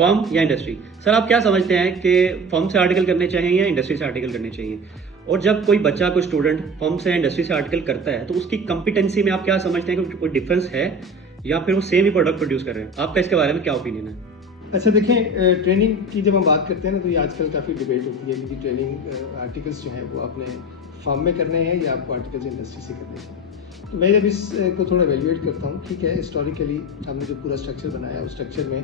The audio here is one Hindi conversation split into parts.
फर्म या इंडस्ट्री। सर आप क्या समझते हैं कि फर्म से आर्टिकल करने चाहिए या इंडस्ट्री से आर्टिकल करने चाहिए? और जब कोई बच्चा कोई स्टूडेंट फर्म से या इंडस्ट्री से आर्टिकल करता है तो उसकी कॉम्पिटेंसी में आप क्या समझते हैं कि कोई डिफरेंस है या फिर वो सेम ही प्रोडक्ट प्रोड्यूस कर रहे हैं? आपका इसके बारे में क्या ओपिनियन है? अच्छा देखें, ट्रेनिंग की जब हम बात करते हैं ना तो ये आजकल काफ़ी डिबेट होती है कि ट्रेनिंग आर्टिकल्स जो हैं वो आपने फर्म में करने हैं या आपको आर्टिकल्स इंडस्ट्री से करने हैं। तो मैं जब इसको थोड़ा एवेल्युएट करता हूँ, ठीक है, हिस्टोरिकली हमने जो पूरा स्ट्रक्चर बनाया उस स्ट्रक्चर में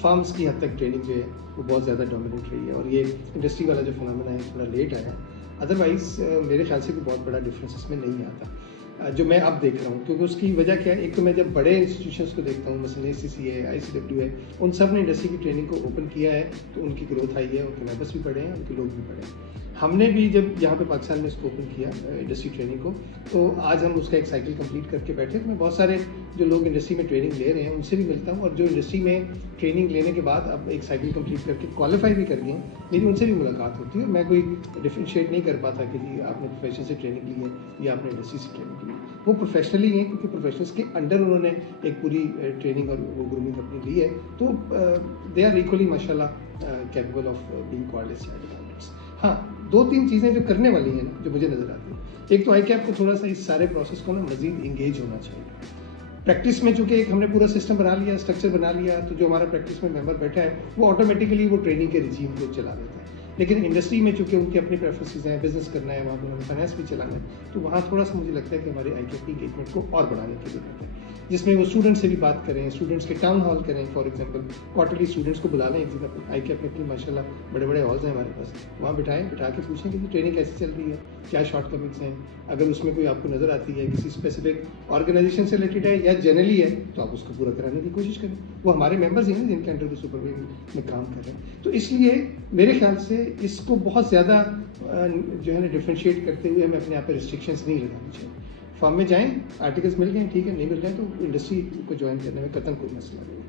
फर्म्स की हद तक ट्रेनिंग जो है वो बहुत ज़्यादा डोमिनेट रही है और ये इंडस्ट्री वाला जो फिनोमेना है थोड़ा लेट आया। अदरवाइज़ मेरे ख्याल से कोई बहुत बड़ा डिफरेंस इसमें नहीं आता जो मैं अब देख रहा हूँ, क्योंकि उसकी वजह क्या है, एक तो मैं जब बड़े इंस्टीट्यूशंस को देखता हूँ, मसलन ACC है, ICW है, उन सब ने इंडस्ट्री की ट्रेनिंग को ओपन किया है तो उनकी ग्रोथ आई है, उनके मेंबर्स भी बढ़े हैं, उनके लोग भी बढ़े हैं। हमने भी जब यहाँ पे पाकिस्तान में इसको ओपन किया इंडस्ट्री ट्रेनिंग को, तो आज हम उसका एक साइकिल कंप्लीट करके बैठे। तो मैं बहुत सारे जो लोग इंडस्ट्री में ट्रेनिंग ले रहे हैं उनसे भी मिलता हूँ और जो इंडस्ट्री में ट्रेनिंग लेने के बाद अब एक साइकिल कंप्लीट करके क्वालिफाई भी कर गए हैं, मेरी उनसे भी मुलाकात होती है। मैं कोई डिफ्रेंशिएट नहीं कर पाता कि जी आपने प्रोफेशन से ट्रेनिंग ली है या आपने इंडस्ट्री से ट्रेनिंग ली है। वो प्रोफेशनली हैं क्योंकि प्रोफेशनल्स के अंडर उन्होंने एक पूरी ट्रेनिंग और वो ग्रूमिंग अपनी ली है, तो दे आर इक्वली माशाल्लाह capable of being called as chartered accountants. हाँ, 2-3 चीज़ें जो करने वाली हैं ना जो मुझे नज़र आती हैं, एक तो ICAP को थोड़ा सा इस सारे प्रोसेस को ना मज़ीद इंगेज होना चाहिए। प्रैक्टिस में चूँकि एक हमने पूरा सिस्टम बना लिया, स्ट्रक्चर बना लिया, तो जो हमारा प्रैक्टिस में मेंबर बैठा है वो ऑटोमेटिकली वो ट्रेनिंग के रिजीम को चला देता है। लेकिन इंडस्ट्री में चूँकि उनके अपने प्रेफरेंसेस हैं, बिजनेस करना है, वहाँ पर उन्होंने फाइनेंस भी चलाना है, तो वहाँ थोड़ा सा मुझे लगता है कि हमारे ICAP की इंगेजमेंट को और बढ़ाने की ज़रूरत है, जिसमें वो स्टूडेंट्स से भी बात करें, स्टूडेंट्स के टाउन हॉल करें। फॉर एग्जांपल क्वार्टरली स्टूडेंट्स को बुला लें एक जगह पर, ICAP में इतनी माशाल्लाह बड़े-बड़े हॉल्स हैं हमारे पास, वहाँ बिठा के पूछें कि ट्रेनिंग कैसे चल रही है, क्या शॉर्टकमिंग्स हैं, अगर उसमें कोई आपको नज़र आती है किसी स्पेसिफिक ऑर्गेनाइजेशन से रिलेटेड है या जनरली है तो आप उसको पूरा कराने की कोशिश करें। वो हमारे मेंबर्स हैं जिनके अंडर वो सुपरवाइजर में काम कर रहे हैं। तो इसलिए मेरे ख्याल से इसको बहुत ज़्यादा जो है ना डिफ्रेंशिएट करते हुए हमें अपने आप पर रिस्ट्रिक्शंस नहीं लगानी चाहिए। फॉर्म में जाएँ, आर्टिकल्स मिल गए ठीक है, नहीं मिल गए तो इंडस्ट्री को ज्वाइन करने में कतई कोई मसला नहीं है।